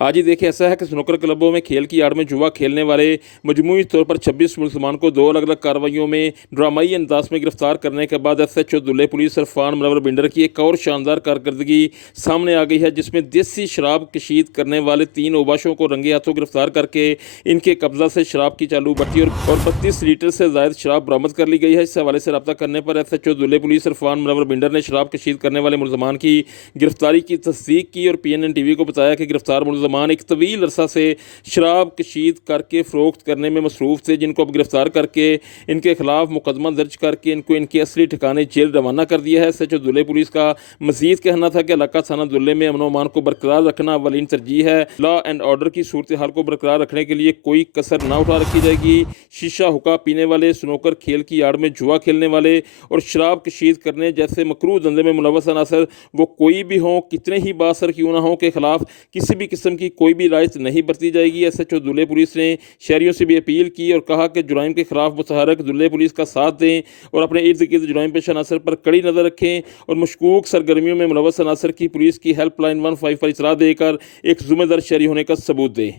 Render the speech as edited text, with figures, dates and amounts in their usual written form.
आज ही देखिए, ऐसा है कि स्नूकर क्लबों में खेल की आड़ में जुआ खेलने वाले मजमूई तौर पर 26 मुलजमान को 2 अलग अलग कार्रवाइयों में ड्रामाई अंदाज में गिरफ्तार करने के बाद SHO दुल्हे पुलिस इरफान मुनव्वर बिंडर की एक और शानदार कारकर्दगी सामने आ गई है, जिसमें देसी शराब कशीद करने वाले 3 ओबाशों को रंगे हाथों गिरफ्तार करके इनके कब्जा से शराब की चालू भट्टी और 32 लीटर से जायद शराब बरामद कर ली गई है। इस हवाले से रब्ता करने पर SHO दुल्हे पुलिस इरफान मुनव्वर बिंडर ने शराब कशीद करने वाले मुलजमान की गिरफ्तारी की तस्दीक की और PNN TV को बताया कि गिरफ्तार मुलजमान एक तवील अरसा से शराब कशीद करके फ़रोख्त करने में मसरूफ़ थे, जिनको अब गिरफ्तार करके इनके खिलाफ मुकदमा दर्ज करके इनको इनके असली ठिकाने जेल रवाना कर दिया है। SHO दुल्हे पुलिस का मजीद कहना था कि इलाका थाना दुल्हे में अमन अमान को बरकरार रखना अवलीन तरजीह है। लॉ एंड ऑर्डर की सूरत हाल को बरकरार रखने के लिए कोई कसर ना उठा रखी जाएगी। शीशा हुक्का पीने वाले, स्नूकर खेल की आड़ में जुआ खेलने वाले और शराब कशीद करने जैसे मकरूह धंधे में मुलव्वस अनासर वो कोई भी हों, कितने ही बासर क्यों ना हों, के खिलाफ किसी भी किस्म की कोई भी राइज नहीं बरती जाएगी। SHO दुल्हे पुलिस ने शहरियों से भी अपील की और कहा कि जुराइम के खिलाफ मुतहरक दुल्हे पुलिस का साथ दें और अपने इर्द गिर्द जुराइम पेश अनासर पर कड़ी नज़र रखें और मशकूक सरगर्मियों में मुलव्वस अनासर की पुलिस की हेल्पलाइन 15 पर इतला देकर एक जिम्मेदार शहरी होने का सबूत दें।